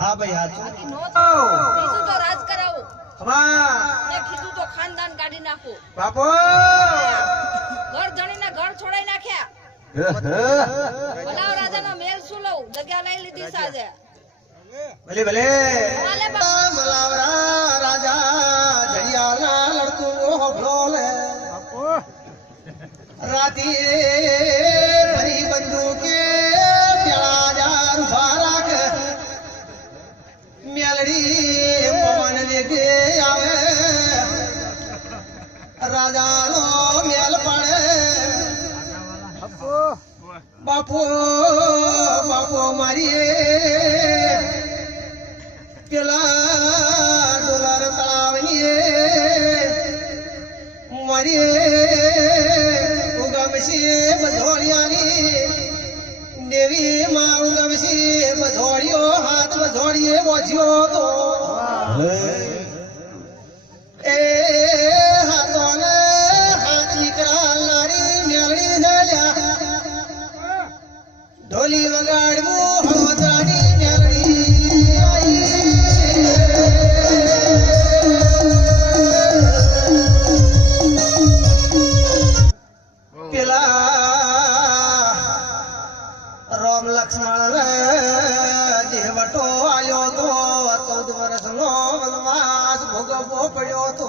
હા ભાઈ હાચું બાકી નો કીધું તો રાજ કરાવો હા ને કીધું તો ખાનદાન કાઢી નાખો બાપો ઘર જણીને ઘર છોડાઈ નાખ્યા ભલાવ રાજાનો મેલ શું લઉં જગ્યા લઈ લીધી સાજે ભલે ભલે હાલે બાપા. મલાવરા રાજા જડિયાળના લડતું હોભળો લે રાતી ફરી બંદૂકે પ્યાલા જાર ઉભા રાખ મેલડી પવન વેગે આવે રાજાનો મેલ પડે બાપો બાપો મારી પેલા ડોલર તળાવની મારી ઉગમશી મધોળિયાની દેવી માં ઉગમશી મધોળિયો હાથ મધોળીએ બોધ્યો તો એ હાથો ને હાથ નીકળનારી મેળવી ઝાલ્યા ઢોલી વગાડવું હળવદરાની મેળવી રામ લક્ષ્મણ જેવટો આલ્યો તો 14 વર્ષનો વનવાસ ભોગવવો પડ્યો તો